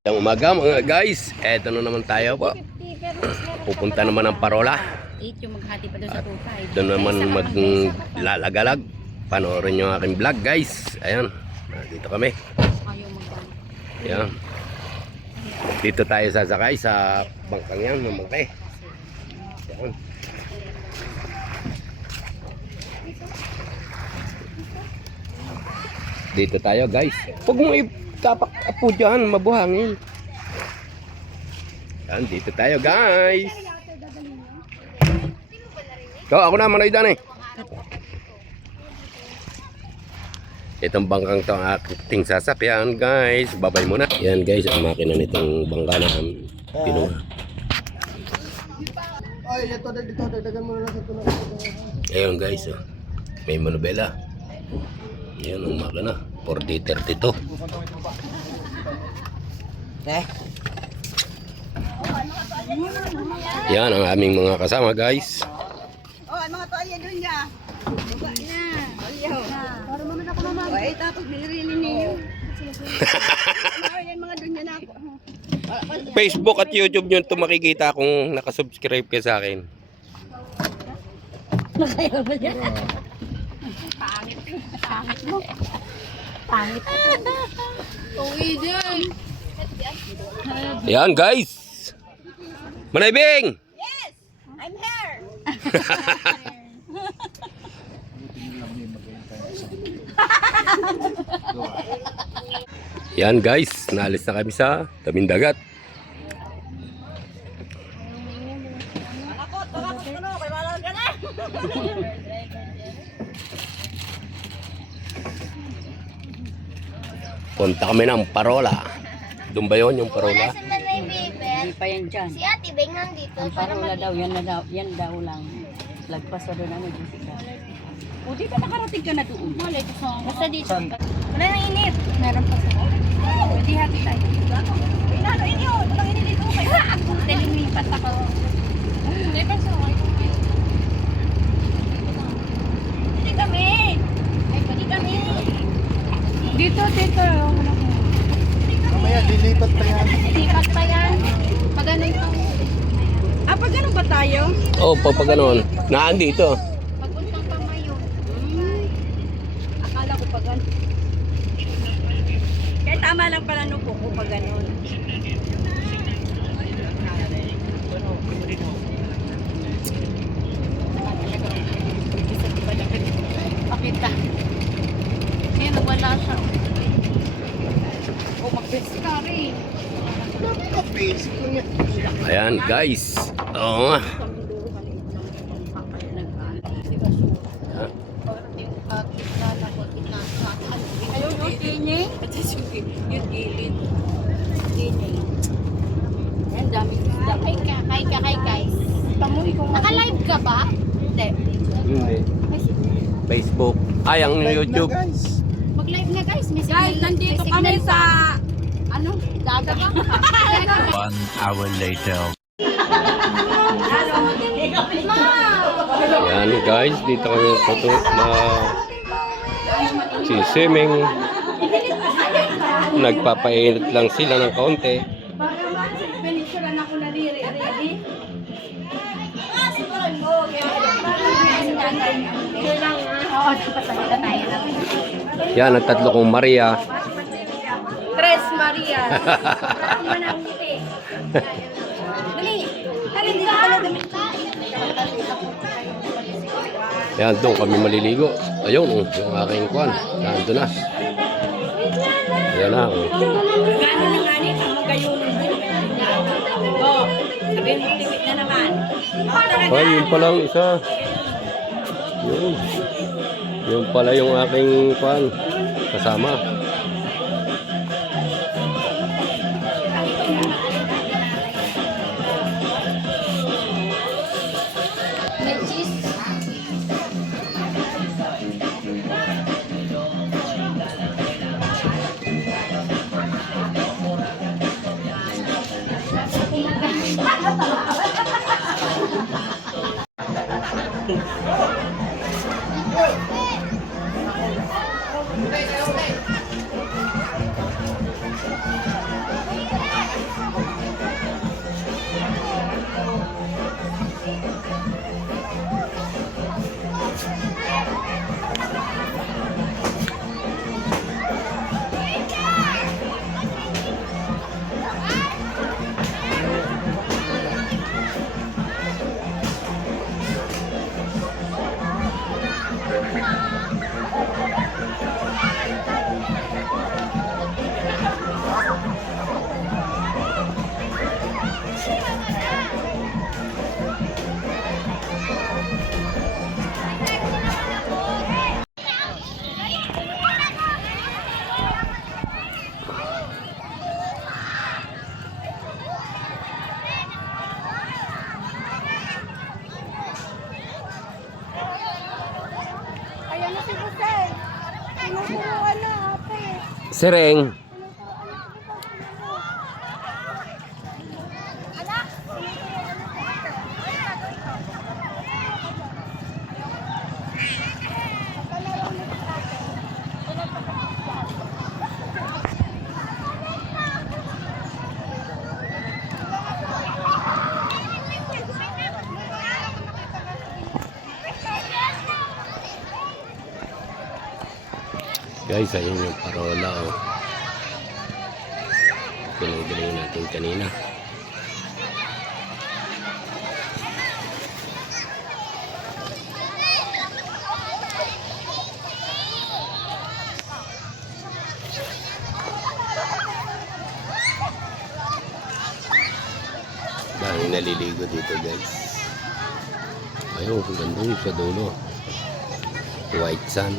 Ang umaga mga guys, eto na naman tayo po. Pupunta naman ng Parola. 8 yung maghati pa doon sa 2.5. Doon naman maglalagalag. Panoorin nyo ang aking vlog guys. Ayan, dito kami. Ayan. Dito tayo sasakay sa bangkang yan, mamangkay. Ayan. Dito tayo guys. Huwag mo itapak apo dyan, mabuhangin. Yan, dito tayo guys. So, ako na manoy dyan eh. Itong bangkang to ang ating sasakyan guys. Babay muna. Yan guys, ang makina nitong bangka na pinuha. Ayun guys, oh. May manubela. Yan ang makina. 4D32. Yan ang aming mga kasama guys. Oh, mga tuwalya doon niya. Buka na. Ayaw. Para maman ako naman. Ay, tapos binirili niyo. Yan mga doon niya na ako. Facebook at YouTube nyo ito makikita kung nakasubscribe ka sa akin. Nakaya ba yan? Pangit. Pangit mo. Pangit. Uwi din. Yan guys. Manaybing! Yes! I'm here! Yan guys, naalis na kami sa tabing dagat. Takot ano, kay malang ka na! Punta kami ng Parola. Doon ba yun yung Parola? Hindi pa yan dyan. Si Ate Beng nandito. Ang parola daw, yan daw lang. Lagpas na doon ano, Jessica. O, di ba nakarating ka na doon? Malay ko sa basta dito. Wala nang init. Meron pa sa pwede hati tayo. Pinano inyo! Walang inilito kayo! Telimipat ako. Hindi pa sa Hindi kami! Ay, pwede kami. Dito. Mamaya lilipat pa yan. Lipat pa yan. Pag ano yung Ah, pag ganun ba tayo? Oo, pag gano'n. Naandito. paguntang pamayo. Akala ko pag ganun. Kaya tama lang pala no po pag ganun. Pakita. Ngayon, wala siya. Oh, mag-best ka rin. Ayan guys. Oo nga. Ayun, yung tining. Yung gilid. Tining. Yan, dami. Hi guys. Pamuhi kung Naka-live ka ba? Hindi. Hindi. Facebook. Ay, ang YouTube. Guys. Mag-live na guys. May Guys, signal- nandito may kami signal sa... pa. Ano? Dagat. 1 hour later. Ayan guys, dito kami si Siming. Nagpapainit lang sila ng kaunti. Penicillin ako na ready. Oo, dapat talaga tayo na. Yan, ang tatlo kong Maria. Tres Maria. Parang manangiti. Dali. Dali, dito ka na damit. Yan, doon kami maliligo. Ayun, yung aking kwan. Nandun na. Yan na. Gano'n na nga nito, magayunin din. Oh, sabihin mo tiwit na naman. Oh, talaga. Ay, yun pala ang isa. Yun. Yun pala yung aking kwan. Kasama. May cheese. Tinuturuan na ate. Sereng. Guys, ayun yung parola, oh. Pinagaling natin kanina. Daming naliligo dito, guys. Ayun, ganda yung sa dulo. White sand.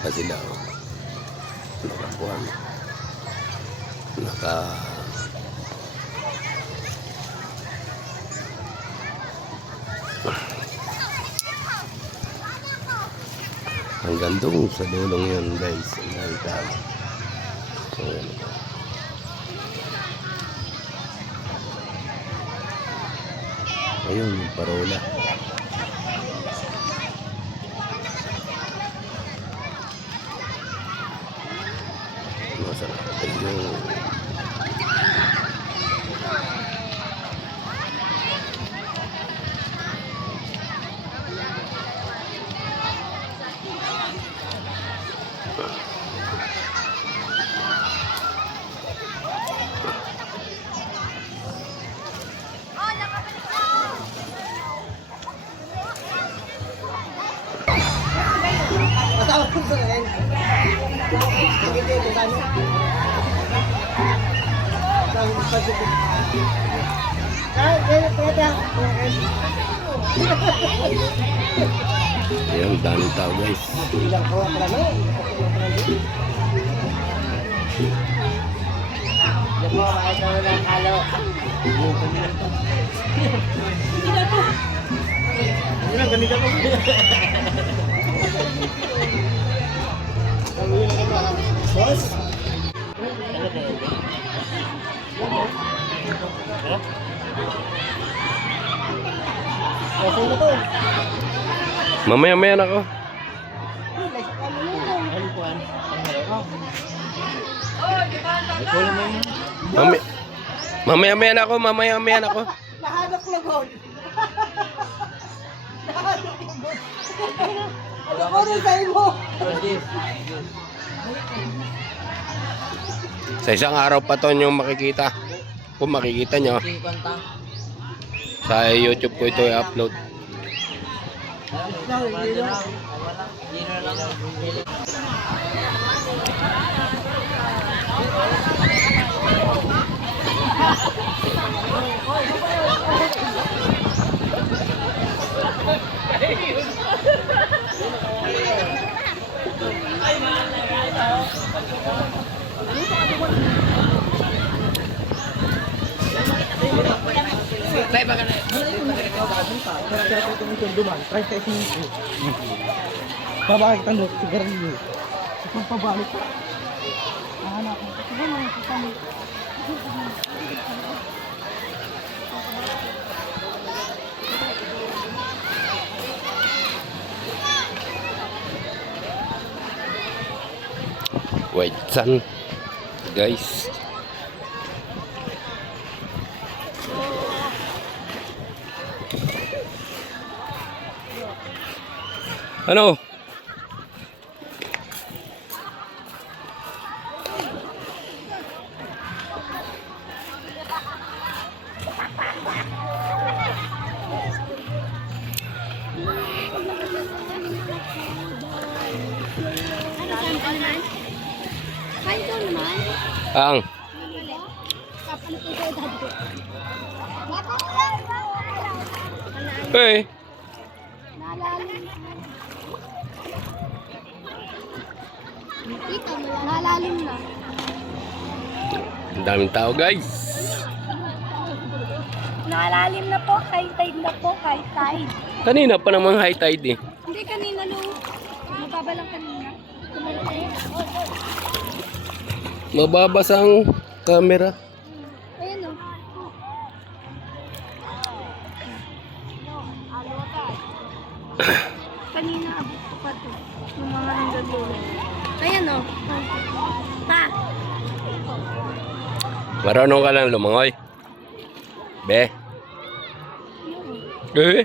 Pa sila, oh. Nakakuhan. Hanggang doon sa dulong yun, guys. Ang tao. So, yan. Ayun, yung parola. Masarap. Ayun. Ayan, daming tao, guys. Mamaya-maya na ako. Mamaya-maya na ako, mamaya-maya na ako. Nahanap na gold. Nahanap na gold. Ako rin sa'yo mo. Sa isang araw pa to yung makikita. Kung makikita nyo. Sa YouTube ko ito i-upload. Babalik tanong, sigarilyo. Kung pabalik ka. Anak ko. Sige mo, kasama. White sand, guys. Ano? Kain ko naman. Ang Kapalit ko kayo dati. hey, Nalalim. Dito, nalalim na. ang daming tao, guys. Nalalim na po, high tide na po, high tide. Kanina pa namang high tide, eh. Hindi kanina nung Mababa lang kanina. Mababas ang camera. Ayan o. Kanina abot ko pa to. Yung mga hanggang dulo. Ayan o. Pa. Marunong ka lang lumangoy. Be. Eh.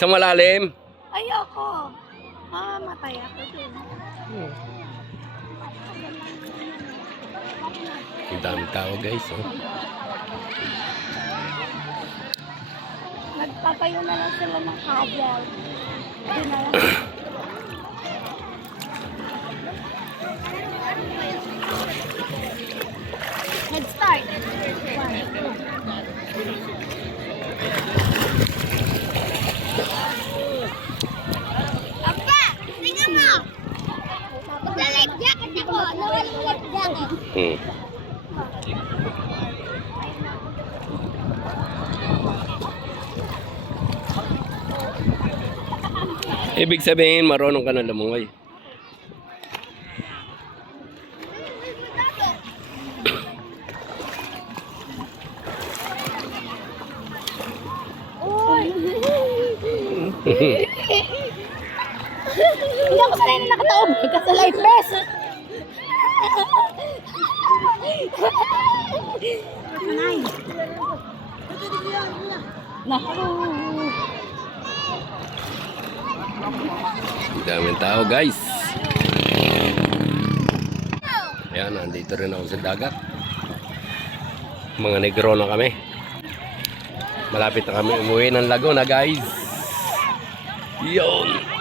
Sa malalim. Ayoko. Matay ako dun. Ang dami tao guys. Oh. Nagtatayo na lang sila ng kadyal. Doon na lang. Let's start. 1, 2. Apa! Tingnan mo! Nag-life jacket ako! Nawala yung life jacket. Ibig sabihin, marunong ka na lumangoy. Hindi ako sanay na nakataob ka sa life vest. Naku. Ang daming tao guys. Ayan, nandito rin ako sa dagat. Mga negro na kami. Malapit na kami umuwi ng Laguna guys. Yun.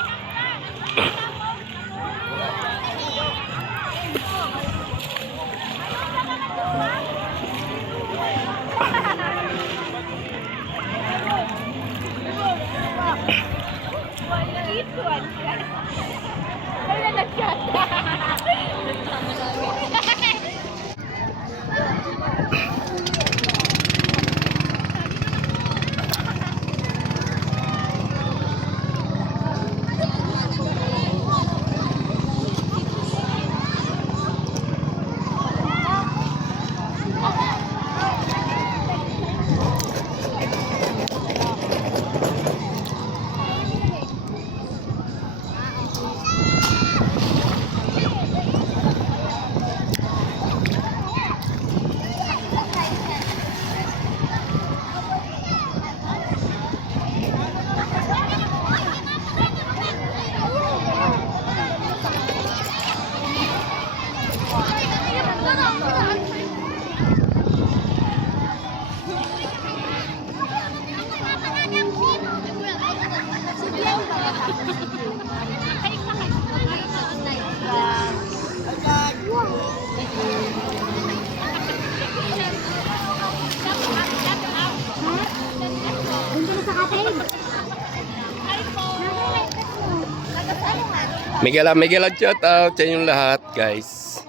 Miguel at shout out sa inyong lahat guys.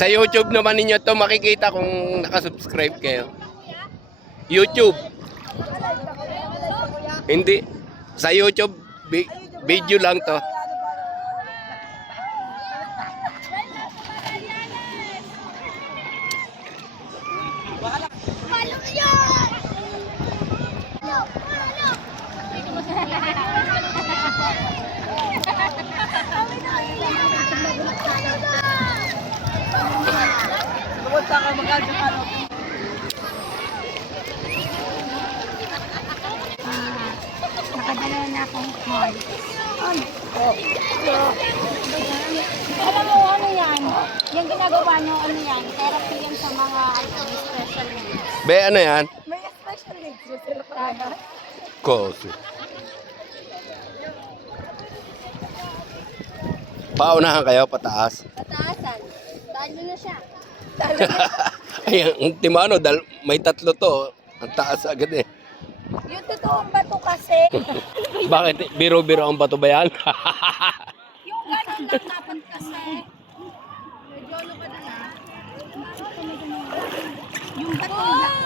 Sa YouTube naman ninyo to makikita kung nakasubscribe kayo. YouTube. Hindi. Sa YouTube, video lang to. Nakadalaw na akong card. Alam mo ano yan? Yung ginagawa nyo, ano yan? Therapy yan sa mga special needs. Be, ano yan? May special needs. Koso. Paunahan kayo, pataas. Pataasan. Talo na siya. Ay, ang timano, dahil may tatlo to. Ang taas agad eh. Yung totoong bato kasi. Bakit? Biro-biro ang bato ba yan? Yung gano'n lang dapat kasi. Medyo ano ka na na. Yung bato black.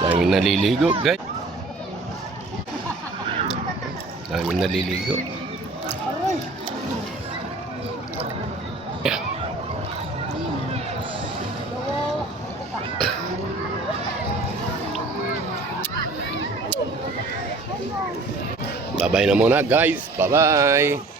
Daming naliligo, guys. Daming naliligo. Bye-bye na muna, guys. Bye-bye.